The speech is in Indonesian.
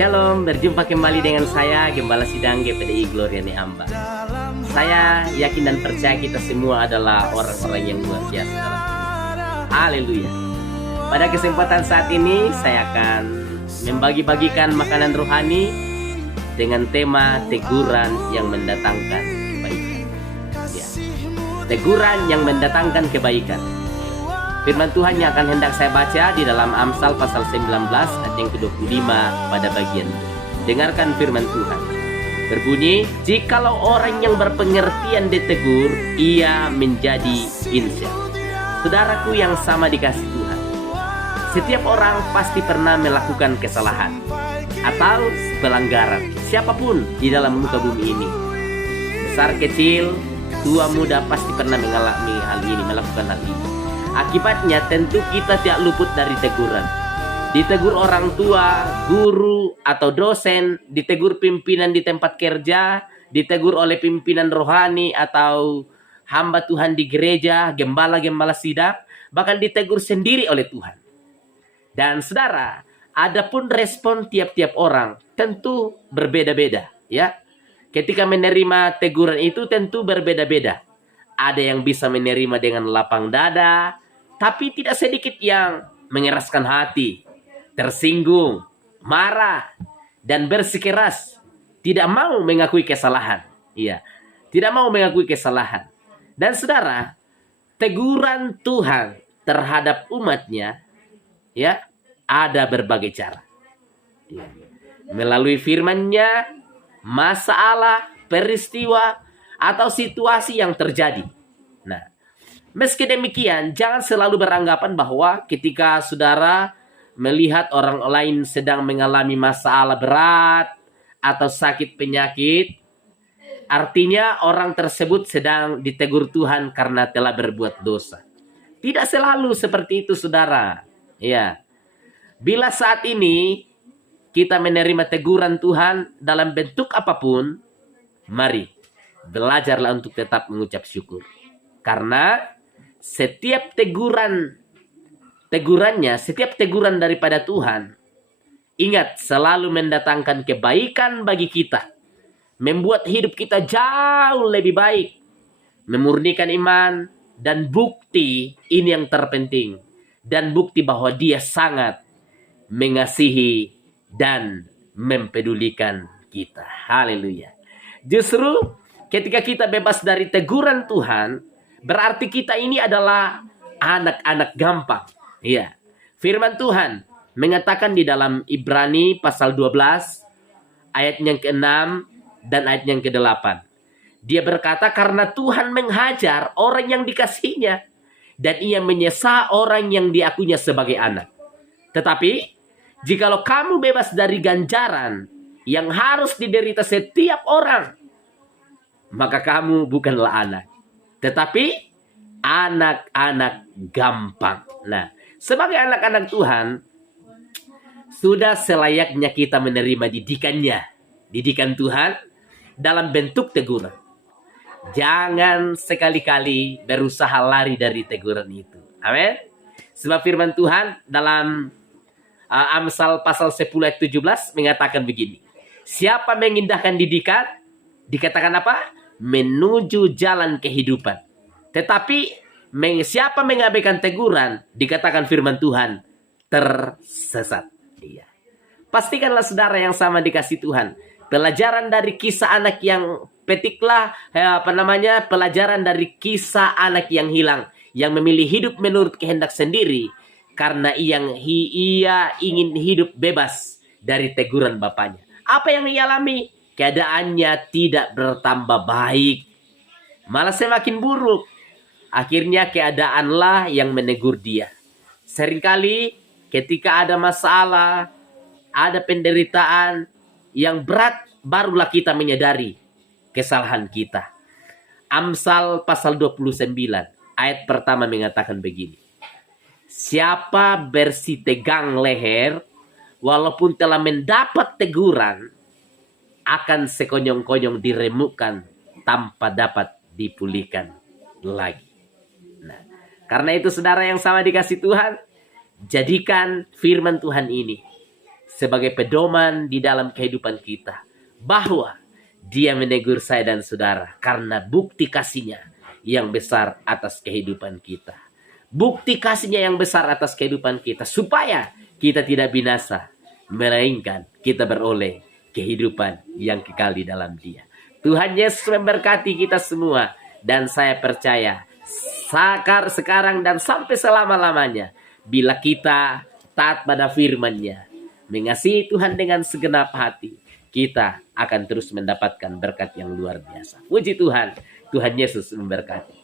Shalom, berjumpa kembali dengan saya Gembala Sidang GPDI Gloriani Amba. Saya yakin dan percaya kita semua adalah orang-orang yang luar biasa dalam Tuhan. Haleluya. Pada kesempatan saat ini saya akan membagi-bagikan makanan rohani dengan tema teguran yang mendatangkan kebaikan. Ya. Teguran yang mendatangkan kebaikan. Firman Tuhan yang akan hendak saya baca di dalam Amsal pasal 19 ayat yang ke-25 pada bagian itu. Dengarkan firman Tuhan. Berbunyi, jikalau orang yang berpengertian ditegur, ia menjadi insya. Saudaraku yang sama dikasih Tuhan, setiap orang pasti pernah melakukan kesalahan atau pelanggaran. Siapapun di dalam muka bumi ini, besar kecil, tua muda, pasti pernah mengalami hal ini, melakukan hal ini. Akibatnya tentu kita tidak luput dari teguran. Ditegur orang tua, guru atau dosen, ditegur pimpinan di tempat kerja, ditegur oleh pimpinan rohani atau hamba Tuhan di gereja, gembala-gembala sidang, bahkan ditegur sendiri oleh Tuhan. Dan saudara, adapun respon tiap-tiap orang tentu berbeda-beda, ya. Ketika menerima teguran itu tentu berbeda-beda. Ada yang bisa menerima dengan lapang dada, tapi tidak sedikit yang mengeraskan hati, tersinggung, marah, dan bersikeras, tidak mau mengakui kesalahan. Iya, tidak mau mengakui kesalahan. Dan saudara, teguran Tuhan terhadap umatnya, ya, ada berbagai cara. Ya. Melalui firman-Nya, masalah, peristiwa, atau situasi yang terjadi. Nah, meski demikian, jangan selalu beranggapan bahwa ketika saudara melihat orang lain sedang mengalami masalah berat atau sakit penyakit, artinya orang tersebut sedang ditegur Tuhan karena telah berbuat dosa. Tidak selalu seperti itu, saudara. Ya, bila saat ini kita menerima teguran Tuhan dalam bentuk apapun, mari belajarlah untuk tetap mengucap syukur. Karena setiap setiap teguran daripada Tuhan, ingat, selalu mendatangkan kebaikan bagi kita. Membuat hidup kita jauh lebih baik. Memurnikan iman. Dan bukti, ini yang terpenting. Dan bukti bahwa Dia sangat mengasihi dan mempedulikan kita. Haleluya. Justru ketika kita bebas dari teguran Tuhan, berarti kita ini adalah anak-anak gampang. Iya. Firman Tuhan mengatakan di dalam Ibrani pasal 12 ayat yang ke-6 dan ayat yang ke-8. Dia berkata, karena Tuhan menghajar orang yang dikasihinya dan Ia menyesa orang yang diakuinya sebagai anak. Tetapi jikalau kamu bebas dari ganjaran yang harus diderita setiap orang, maka kamu bukanlah anak, tetapi anak-anak gampang. Nah, sebagai anak-anak Tuhan, sudah selayaknya kita menerima didikan Tuhan dalam bentuk teguran. Jangan sekali-kali berusaha lari dari teguran itu. Amin. Sebab firman Tuhan dalam Amsal pasal 10 ayat 17 mengatakan begini. Siapa mengindahkan didikan, dikatakan apa? Menuju jalan kehidupan. Tetapi siapa mengabaikan teguran, dikatakan firman Tuhan, tersesat. Iya. Pastikanlah saudara yang sama dikasih Tuhan, pelajaran dari kisah anak yang pelajaran dari kisah anak yang hilang, yang memilih hidup menurut kehendak sendiri karena ia ingin hidup bebas dari teguran bapaknya. Apa yang ia alami? Keadaannya tidak bertambah baik, malah semakin buruk. Akhirnya keadaanlah yang menegur dia. Seringkali ketika ada masalah, ada penderitaan yang berat, barulah kita menyadari kesalahan kita. Amsal pasal 29 ayat pertama mengatakan begini. Siapa bersih tegang leher, walaupun telah mendapat teguran, akan sekonyong-konyong diremukkan tanpa dapat dipulihkan lagi. Nah, karena itu saudara yang sama dikasih Tuhan, jadikan firman Tuhan ini sebagai pedoman di dalam kehidupan kita, bahwa Dia menegur saya dan saudara karena bukti kasih-Nya yang besar atas kehidupan kita. Bukti kasih-Nya yang besar atas kehidupan kita, supaya kita tidak binasa, melainkan kita beroleh kehidupan yang kekal di dalam Dia. Tuhan Yesus memberkati kita semua, dan saya percaya sekarang dan sampai selama-lamanya, bila kita taat pada firman-Nya, mengasihi Tuhan dengan segenap hati, kita akan terus mendapatkan berkat yang luar biasa. Puji Tuhan, Tuhan Yesus memberkati.